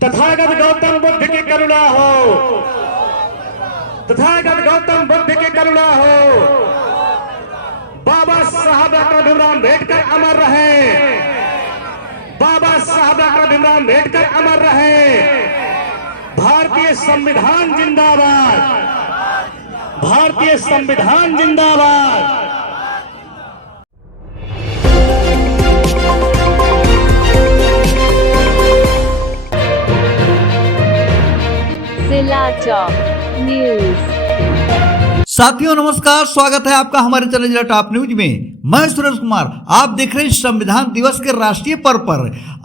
तथागत गौतम बुद्ध की करुणा हो, तथागत गौतम बुद्ध की करुणा हो। बाबा साहब डॉक्टर भीमराव अम्बेडकर अमर रहे, बाबा साहब डॉक्टर भीमराव अम्बेडकर अमर रहे। भारतीय संविधान जिंदाबाद, भारतीय संविधान जिंदाबाद। जिला टॉप न्यूज। साथियों नमस्कार, स्वागत है आपका हमारे चैनल जिला टॉप न्यूज में। मैं सुरेश कुमार, आप देख रहे हैं संविधान दिवस के राष्ट्रीय पर्व पर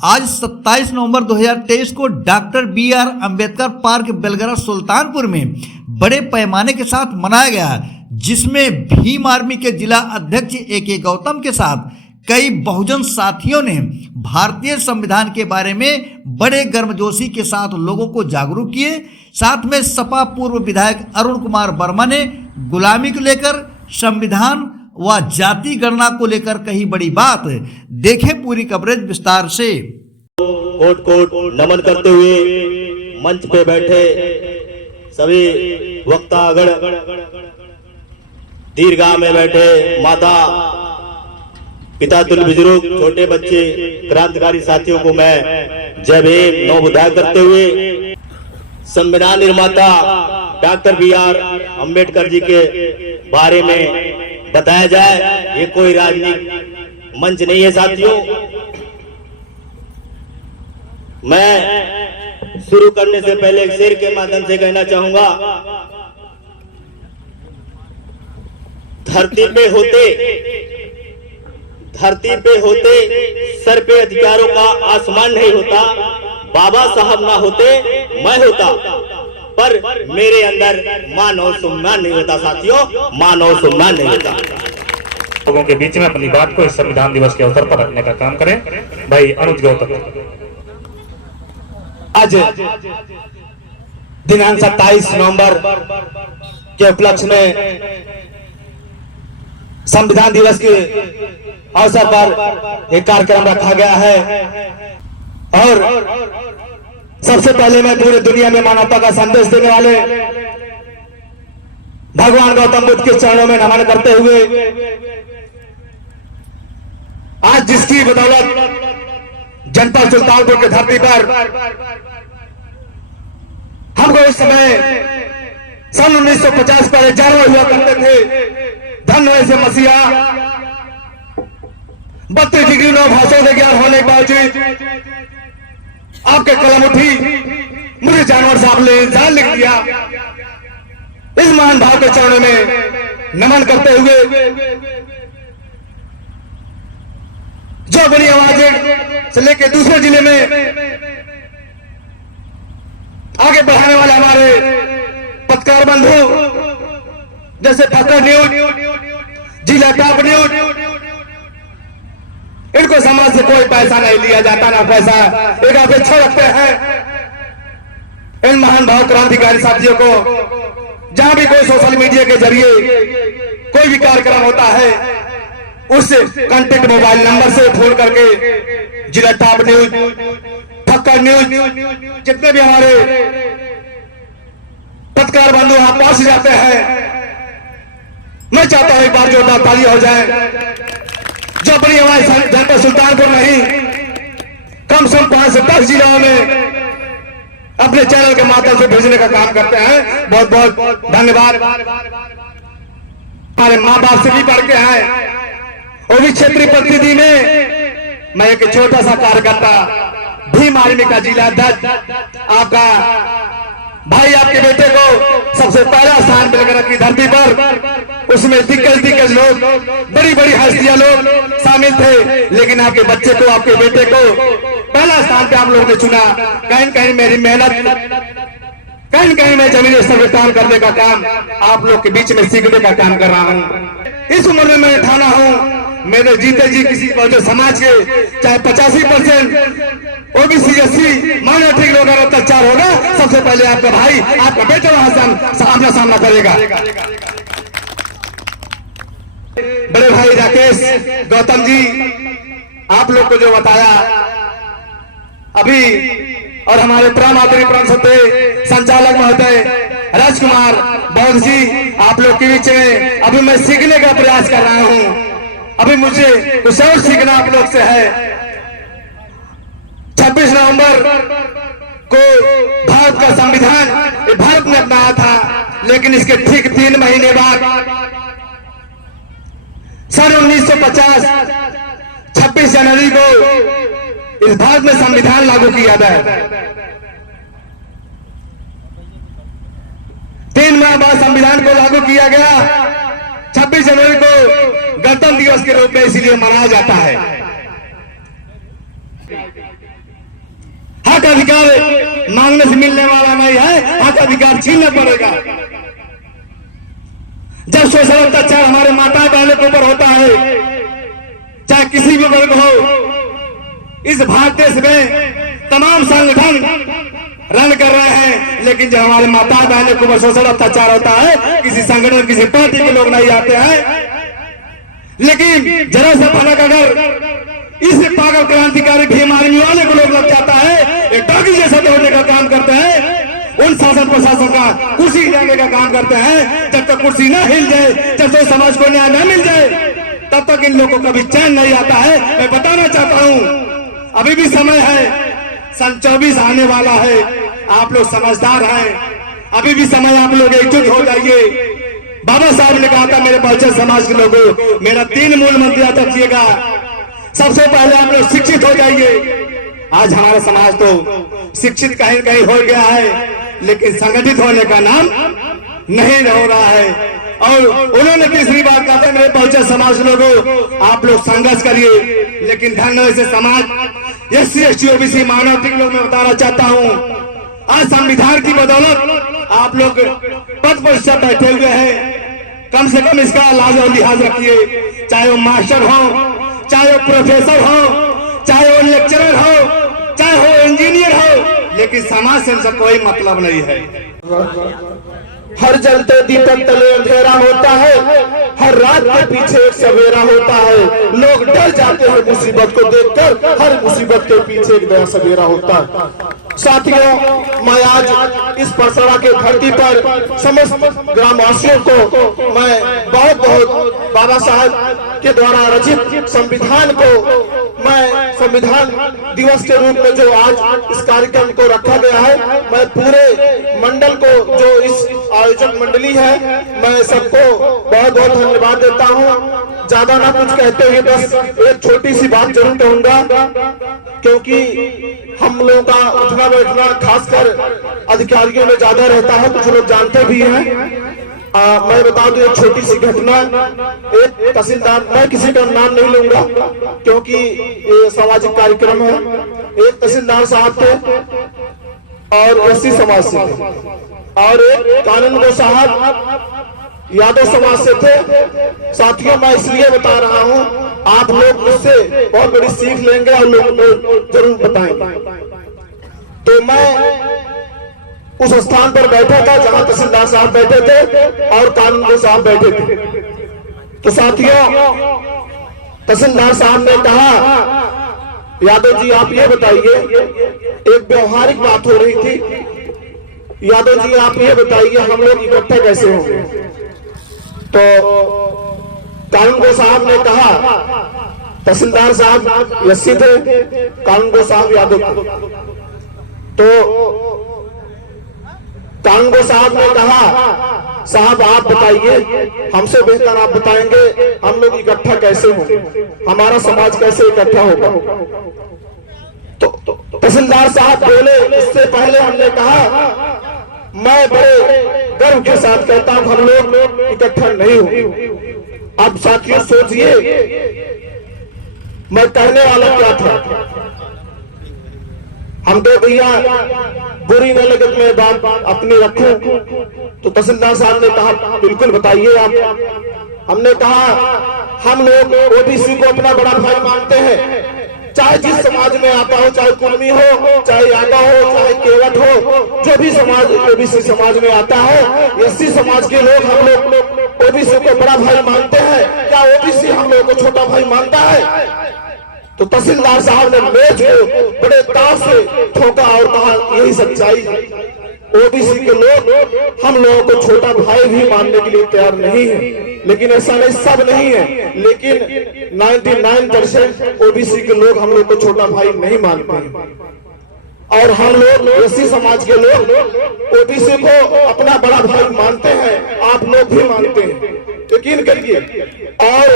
आज 27 नवंबर 2023 को doctor BR Ambedkar park Belgara Sultanpur में बड़े पैमाने के साथ मनाया गया, जिसमें भीम आर्मी के जिला अध्यक्ष AK गौतम के साथ कई बहुजन साथियों ने भारतीय संविधान के बारे में बड़े गर्मजोशी के साथ लोगों को जागरूक किए। साथ में सपा पूर्व विधायक अरुण कुमार वर्मा ने गुलामी को लेकर, संविधान व जाति गणना को लेकर कही बड़ी बात। देखें पूरी कवरेज विस्तार से। कोट कोट नमन करते हुए मंच पे बैठे सभी वक्तागण, दीर्घा में बैठे माता पिता तुल्य बुजुर्ग, छोटे बच्चे, क्रांतिकारी साथियों को मैं जय भीम नौ बुधाई करते हुए संविधान निर्माता डॉक्टर BR अम्बेडकर जी के बारे में बताया जाए। ये कोई राजनीतिक मंच नहीं है साथियों। मैं शुरू करने से पहले एक शेर के माध्यम से कहना चाहूंगा। धरती पे होते सर पे अधिकारों का आसमान नहीं होता। बाबा साहब ना होते मैं होता, पर मेरे अंदर मानव सम्मान नहीं होता साथियों, मानव सम्मान नहीं होता। लोगों के बीच में अपनी बात को इस संविधान दिवस के अवसर पर रखने का काम करें। भाई अनुज गौतम। आज दिनांक 27 नवंबर के उपलक्ष्य में संविधान दिवस के अवसर पर एक कार्यक्रम रखा गया है और सबसे पहले मैं पूरी दुनिया में मानवता का संदेश देने वाले भगवान गौतम बुद्ध के चरणों में नमन करते हुए आज जिसकी बदौलत जनपद सुल्तानपुर की धरती पर हमको इस समय सन 1950 पर एक जानवर हुआ करते थे। धन्य ऐसे मसीहा 32 डिग्री 9 भाषाओं के ज्ञान होने के बावजूद आपके कलम उठी, मुझे जानवर साहब ने जान लिख दिया। इस महान भाव के चरणों में नमन करते हुए जो बड़ी आवाजें से लेकर दूसरे जिले में आगे बढ़ाने वाले हमारे पत्रकार बंधु जैसे फकर न्यूज, जिला टॉप न्यूज, इनको समाज से कोई पैसा नहीं लिया जाता, ना पैसा, एक अपेक्षा रखते हैं। इन महान भाव क्रांतिकारी साथियों को जहां भी कोई सोशल मीडिया के जरिए कोई भी कार्यक्रम होता है, उस कांटेक्ट मोबाइल नंबर से फोन करके जिला टॉप न्यूज, फकर न्यूज, जितने भी हमारे पत्रकार बंधु वहां पहुंच जाते हैं। मैं चाहता हूं एक बार जोरदार ताली हो जाए। जो बड़ी हमारी जनपद सुल्तानपुर नहीं, कम से कम 5 से 10 जिलों में अपने चैनल के माध्यम से भेजने का काम करते हैं। बहुत बहुत धन्यवाद। हमारे माँ बाप से भी बढ़ के हैं, वो भी क्षेत्रीय प्रतिनिधि में मैं एक छोटा सा कार्यकर्ता, भीम आर्मी का जिला अध्यक्ष, आपका भाई, आपके बेटे को सबसे पहला स्थान बेलगरा की धरती पर, उसमें दिग्गज लोग, बड़ी बड़ी हस्तियां लोग शामिल थे, लेकिन आपके बच्चे को, आपके बेटे को पहला स्थान पे आप लोगों ने चुना। कहीं कहीं मेरी मेहनत, कहीं कहीं मैं जमीनी स्तर पर काम करने का काम आप लोग के बीच में सीखने का काम कर रहा हूँ। इस उम्र में मैं ठाना हूँ मेरे जीते जी किसी समाज के चाहे 85% OBC SC माइनॉरिटी लोग अगर अत्याचार होगा, सबसे पहले आपका भाई, आपका बेटा वहां से अपना सामना करेगा। बड़े भाई राकेश गौतम जी, आप लोग को जो बताया, अभी और हमारे परम आदरणीय परम सत्य संचालक महोदय राजकुमार बौद्ध जी, आप लोग के बीच में अभी मैं सीखने का प्रयास कर रहा हूं। अभी मुझे कुछ और सीखना आप लोग से है। 26 नवंबर को भारत का संविधान भारत ने अपनाया था, लेकिन इसके ठीक 3 महीने बाद सन 1950 26 जनवरी को इस भारत में संविधान लागू किया गया। 3 माह बाद संविधान को लागू किया गया। 26 जनवरी को गणतंत्र दिवस के रूप में इसीलिए मनाया जाता है। हक अधिकार मांगने से मिलने वाला नहीं है, हक अधिकार छीनना पड़ेगा। जब शोषण अत्याचार हमारे माता बहनों के ऊपर होता है, चाहे किसी भी वर्ग हो, इस भारत देश में तमाम संगठन रन कर रहे हैं, लेकिन जब हमारे माता बहनों के ऊपर शोषण अत्याचार होता है, किसी संगठन किसी पार्टी के लोग नहीं आते हैं। लेकिन जरा सा फलक अगर इस पागल क्रांतिकारी भीम आर्मी वाले को लोग लग जाता है, एक डॉगी जैसा दौड़ने का काम करते हैं, उन शासन प्रशासन का कुर्सी हिलाने का काम करते हैं। जब तक कुर्सी न हिल जाए, जब तक समाज को न्याय न मिल जाए, तब तक इन लोगों को कभी चैन नहीं आता है। मैं बताना चाहता हूं, अभी भी समय है, सन 24 आने वाला है। आप लोग समझदार हैं, अभी भी समय, आप लोग एकजुट हो जाइए। बाबा साहब ने कहा था मेरे बहुजन समाज के लोगों, मेरा 3 मूल मंत्र याद रखिएगा। सबसे पहले आप लोग शिक्षित हो जाइए। आज हमारा समाज तो शिक्षित कहीं कहीं हो गया है, लेकिन संगठित होने का नाम नहीं हो रहा है। और उन्होंने तीसरी बात कहा था मेरे बहुजन समाज लोगों, आप लोग संघर्ष करिए। लेकिन धन्य से समाज SC ST OBC मानवाधिकार लोग मैं बताना चाहता हूं, आज संविधान की बदौलत आप लोग पद पर बैठे हुए हैं। कम से कम इसका लाज और लिहाज रखिए, चाहे वो मास्टर हो, चाहे वो प्रोफेसर हो, चाहे वो लेक्चरर हो, चाहे वो इंजीनियर हो, लेकिन समाज से उनका कोई मतलब नहीं है। हर जलते दीपक तले अंधेरा होता है, हर रात के पीछे एक सवेरा होता है। लोग डर जाते हैं मुसीबत को देखकर, हर मुसीबत के पीछे एक नया सवेरा होता है। साथियों, मैं आज इस परसरा के धरती पर समस्त ग्रामवासियों को मैं बहुत बहुत बाबा साहब के द्वारा रचित संविधान को, मैं संविधान दिवस के रूप में जो आज इस कार्यक्रम को रखा गया है, मैं पूरे मंडल को, जो इस आयोजक मंडली है, मैं सबको बहुत बहुत धन्यवाद देता हूं। ज्यादा ना कुछ कहते हुए बस एक छोटी सी बात जरूर कहूंगा, क्योंकि हम लोगों का उठना बैठना खासकर अधिकारियों में ज्यादा रहता है, कुछ लोग जानते भी हैं। मैं बता दूं एक छोटी सी घटना। एक तहसीलदार, मैं किसी का नाम नहीं लूंगा क्योंकि ये सामाजिक कार्यक्रम है। एक तहसीलदार साहब थे और SC समाज से थे, और एक कानूनगो साहब यादव समाज से थे। साथियों, मैं इसलिए बता रहा हूं, आप लोग मुझसे बहुत बड़ी सीख लेंगे और लोगों को जरूर बताएंगे। तो मैं उस स्थान पर बैठा था जहां तहसीलदार साहब बैठे थे और कानूनगो साहब बैठे थे। तो साथियों, तहसीलदार साहब ने कहा, यादव जी आप ये बताइए, एक व्यवहारिक बात हो रही थी, यादव जी आप ये बताइए हम लोग इकट्ठे कैसे होंगे। तो कानूनगो साहब ने कहा, तहसीलदार साहब SC थे, कानूनगो साहब यादव। तो कानूनगो साहब ने कहा, साहब आप बताइए, हमसे बेहतर आप बताएंगे हम लोग इकट्ठा कैसे होंगे, हमारा समाज कैसे इकट्ठा होगा। तो तहसीलदार साहब बोले, इससे पहले हमने कहा, मैं बड़े गर्व के साथ कहता हूं हम लोग इकट्ठा नहीं होंगे। अब साथियों सोचिए मैं कहने वाला क्या था। हम तो भैया बुरी न लगे मैं बात अपनी रखूं। तो तहसीलदार साहब ने कहा, बिल्कुल बताइए आप। हमने कहा, हम लोग OBC को अपना बड़ा भाई मानते हैं, चाहे जिस समाज में आता हो, चाहे कुर्मी हो, चाहे यादव हो, चाहे केवट हो, जो भी समाज OBC समाज में आता है, SC समाज के लोग हम लोग OBC को बड़ा भाई मानते हैं। क्या OBC हम लोग को छोटा भाई मानता है? तो तहसीलदार साहब ने मेज को बड़े ताव से ठोका और कहा यही सच्चाई है। ओबीसी के लोग हम लोगों को छोटा भाई भी मानने के लिए तैयार नहीं है, लेकिन ऐसा नहीं, सब नहीं है, लेकिन 99% ओबीसी के लोग हम लोग को छोटा भाई नहीं मानते हैं। और हम लोग एससी समाज के लोग ओबीसी को अपना बड़ा भाई मानते हैं, आप लोग भी मानते हैं, यकीन करिए। और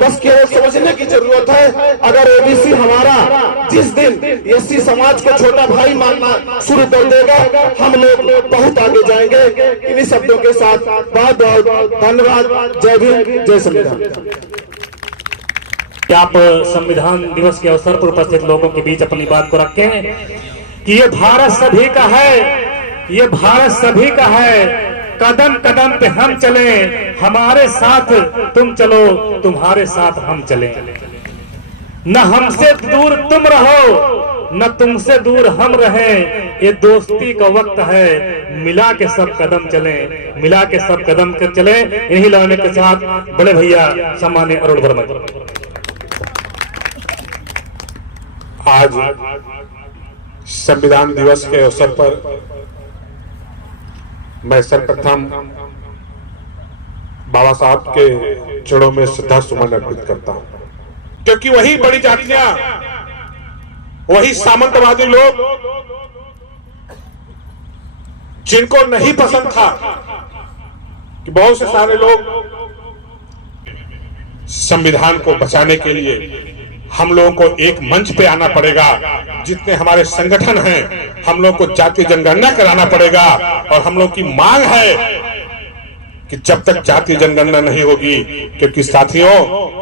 बस केवल समझने की जरूरत है, अगर ओबीसी हमारा जिस दिन एससी समाज को छोटा भाई मानना शुरू कर देगा, हम लोग बहुत आगे जाएंगे। इन्हीं शब्दों के साथ बहुत बहुत धन्यवाद। जय भीम, जय संविधान। क्या आप संविधान दिवस के अवसर पर उपस्थित लोगों के बीच अपनी बात को रखें कि ये भारत सभी का है, ये भारत सभी का है, कदम कदम पे हम चले, हमारे साथ तुम चलो, तुम्हारे साथ हम चले, न हमसे दूर तुम रहो, न तुमसे दूर हम रहे, ये दोस्ती का वक्त है, मिला के सब कदम चले, मिला के सब कदम कर चले। यही लाने के साथ बड़े भैया सम्मान्य अरुण वर्मा। आज संविधान दिवस के अवसर पर मैं सर्वप्रथम बाबा साहब के चरणों में श्रद्धा सुमन अर्पित करता हूं, क्योंकि वही बड़ी जातियां, वही सामंतवादी लोग जिनको नहीं पसंद था कि बहुत से सारे लोग संविधान को बचाने के लिए हम लोगों को एक मंच पे आना पड़ेगा, जितने हमारे संगठन हैं हम लोग को जातीय जनगणना कराना पड़ेगा। और हम लोग की मांग है कि जब तक जातीय जनगणना नहीं होगी, क्योंकि साथियों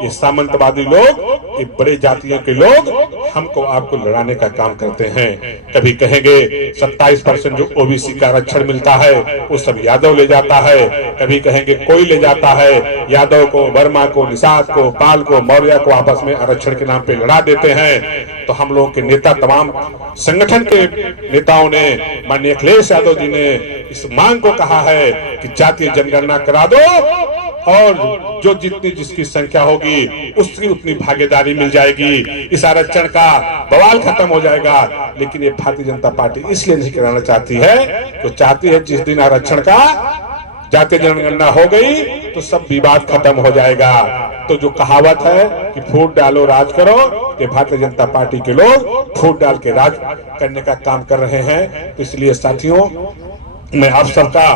ये सामंतवादी लोग, ये बड़े जातियों के लोग हमको आपको लड़ाने का काम करते हैं। कभी कहेंगे 27% जो ओबीसी का आरक्षण मिलता है वो सब यादव ले जाता है, कभी कहेंगे कोई ले जाता है, यादव को, वर्मा को, निषाद को, पाल को, मौर्य को आपस में आरक्षण के नाम पे लड़ा देते हैं। तो हम लोग के नेता, तमाम संगठन के नेताओं ने, माननीय अखिलेश यादव जी ने इस मांग को कहा है कि जातीय जनगणना करा दो और जो जितनी जिसकी संख्या होगी उसकी उतनी भागीदारी मिल जाएगी, इस आरक्षण का बवाल खत्म हो जाएगा। लेकिन ये भारतीय जनता पार्टी इसलिए नहीं कराना चाहती है, तो चाहती है जिस दिन आरक्षण का जातीय जनगणना हो गई तो सब विवाद खत्म हो जाएगा। तो जो कहावत है कि फूट डालो राज करो, ये भारतीय जनता पार्टी के लोग फूट डाल के राज करने का काम कर रहे हैं। तो इसलिए साथियों मैं आप सबका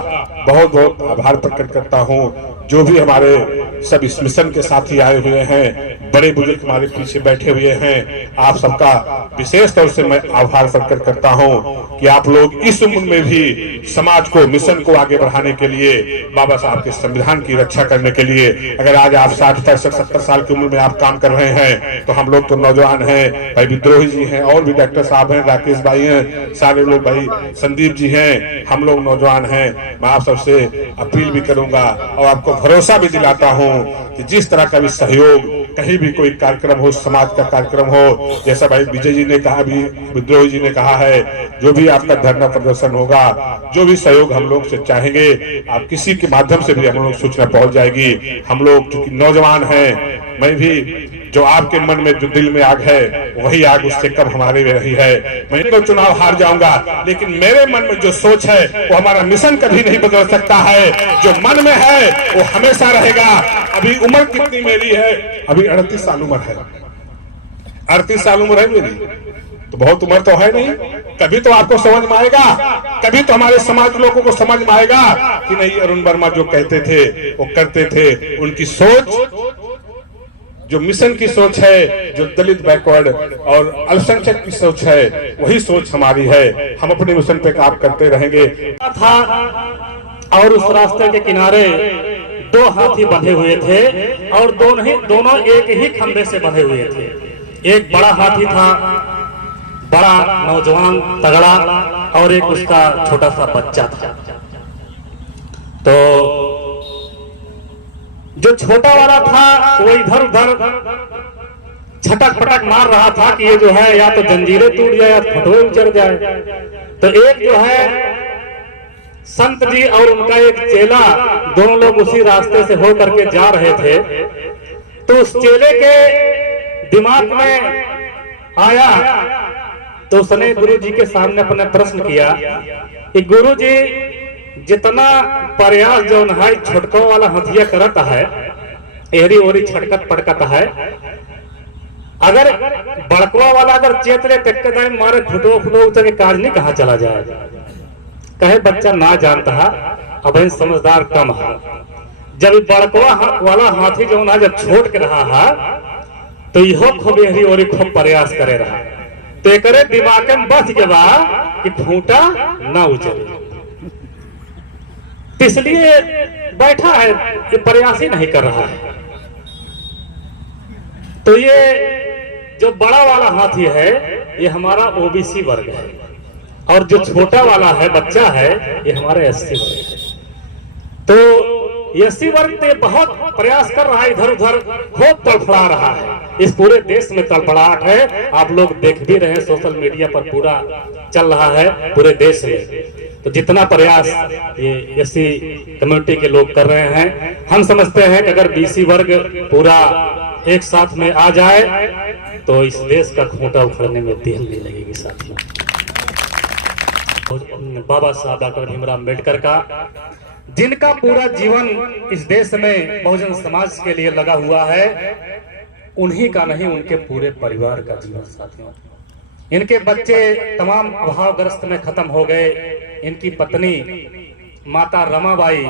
बहुत बहुत आभार प्रकट करता हूं, जो भी हमारे सब इस मिशन के साथी आए हुए हैं, बड़े बुजुर्ग हमारे पीछे बैठे हुए हैं, आप सबका विशेष तौर से मैं आभार प्रकट करता हूं कि आप लोग इस उम्र में भी समाज को, मिशन को आगे बढ़ाने के लिए, बाबा साहब के संविधान की रक्षा करने के लिए, अगर आज आप 60, 65, 70 साल की उम्र में आप काम कर रहे हैं तो हम लोग तो नौजवान हैं। भाई विद्रोही जी हैं और भी डॉक्टर साहब हैं, राकेश भाई हैं, सारे लोग, भाई संदीप जी हैं, हम लोग नौजवान हैं। मैं आप सबसे अपील भी करूंगा और आपको भरोसा भी दिलाता हूं कि जिस तरह का भी सहयोग, कहीं भी कोई कार्यक्रम हो, समाज का कार्यक्रम हो, जैसा भाई विजय जी ने कहा, भी विद्रोही जी ने कहा है, जो भी आपका धरना प्रदर्शन होगा, जो भी सहयोग हम लोग से चाहेंगे, आप किसी के माध्यम से भी हम लोग सूचना पहुंच जाएगी। हम लोग चूंकि नौजवान हैं, मैं भी जो आपके मन में जो दिल में आग है वही आग उससे कम हमारे में रही है। मैं तो चुनाव हार जाऊंगा, लेकिन मेरे मन में जो सोच है वो हमारा मिशन कभी नहीं बदल सकता है। जो मन में है वो हमेशा रहेगा। अभी उम्र कितनी मेरी है? अभी 38 साल उम्र है। 38 साल उम्र है मेरी, तो बहुत उम्र तो है नहीं। कभी तो आपको समझ में आएगा, कभी तो हमारे समाज लोगों को समझ में आएगा कि नहीं, अरुण वर्मा जो कहते थे वो करते थे। उनकी सोच, जो मिशन की सोच है, जो दलित, बैकवर्ड और अल्पसंख्यक की सोच है, वही सोच हमारी है। हम अपने मिशन पे काम करते रहेंगे। था और उस रास्ते के किनारे 2 हाथी बंधे हुए थे और दोनों एक ही खंभे से बंधे हुए थे। एक बड़ा हाथी था, बड़ा नौजवान तगड़ा, और एक उसका छोटा सा बच्चा था। तो जो छोटा वाला था वो इधर उधर छटक पटक मार रहा था कि ये जो है या तो जंजीरें टूट जाए या फटवे उचड़ जाए। तो एक जो है संत जी और उनका एक चेला, दोनों लोग उसी रास्ते से होकर के जा रहे थे। तो उस चेले के दिमाग में आया तो उसने गुरु जी के सामने अपने प्रश्न किया कि गुरु जी जितना प्रयास जो है छोटको वाला हथिया करता है, एहरी ओरी छटकत पड़कता है, अगर बड़कवा वाला अगर चेतरे टक्के दाई मारे फुटो फुटो के काज नहीं कहा चला जाए। कहे बच्चा ना जानता है, अब समझदार कम है। जब बड़कवा वाला हाथी जो ना जब छोड़ के रहा है तो यहो खूब एहरी ओरी खूब प्रयास करे रहा, तो करे दिमाग में बस के बा कि फूटा ना उचले, इसलिए बैठा है, ये प्रयास ही नहीं कर रहा है। तो ये जो बड़ा वाला हाथी है ये हमारा ओबीसी वर्ग है, और जो छोटा वाला है बच्चा है ये हमारे एससी वर्ग है। तो एससी वर्ग तो बहुत प्रयास कर रहा है, इधर उधर खूब तड़फड़ा रहा है, इस पूरे देश में तड़फड़ाहट है। आप लोग देख भी रहे हैं, सोशल मीडिया पर पूरा चल रहा है पूरे देश में। तो जितना प्रयास ये एससी कम्युनिटी के लोग कर रहे हैं, हम समझते हैं कि अगर बीसी वर्ग पूरा एक साथ में आ जाए तो इस देश का खूंटा उखड़ने में देर नहीं लगेगी। साथियों, बाबा साहब डॉक्टर भीमराव अम्बेडकर का, जिनका पूरा जीवन इस देश में बहुजन समाज के लिए लगा हुआ है, उन्हीं का नहीं उनके पूरे परिवार का जीवन। साथियों, इनके बच्चे तमाम अभावग्रस्त में खत्म हो गए। इनकी पत्नी माता रमाबाई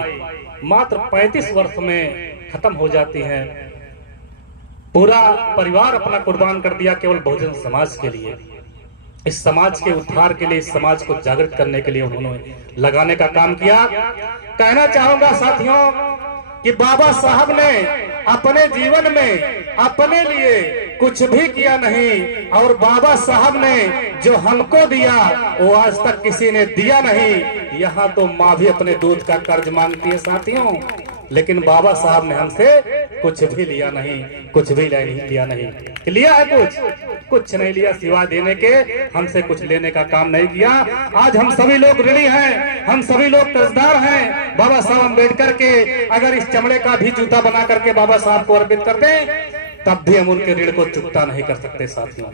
मात्र 35 वर्ष में खत्म हो जाती हैं। पूरा परिवार अपना कुर्बान कर दिया केवल बहुजन समाज के लिए, इस समाज के उद्धार के लिए, इस समाज को जागृत करने के लिए उन्होंने लगाने का काम किया। कहना चाहूंगा साथियों कि बाबा साहब ने अपने जीवन में अपने लिए कुछ भी किया नहीं, और बाबा साहब ने जो हमको दिया वो आज तक किसी ने दिया नहीं। यहाँ तो माँ भी अपने दूध का कर्ज मांगती है साथियों, लेकिन बाबा साहब ने हमसे कुछ भी लिया नहीं, कुछ भी लिया नहीं। लिया है कुछ नहीं लिया, सिवा देने के हमसे कुछ लेने का काम नहीं किया। आज हम सभी लोग ऋणी हैं, हम सभी लोग कर्जदार हैं बाबा साहब अम्बेडकर के। अगर इस चमड़े का भी जूता बना करके बाबा साहब को अर्पित कर दें तब भी हम उनके ऋण को चुकता नहीं कर सकते साथियों।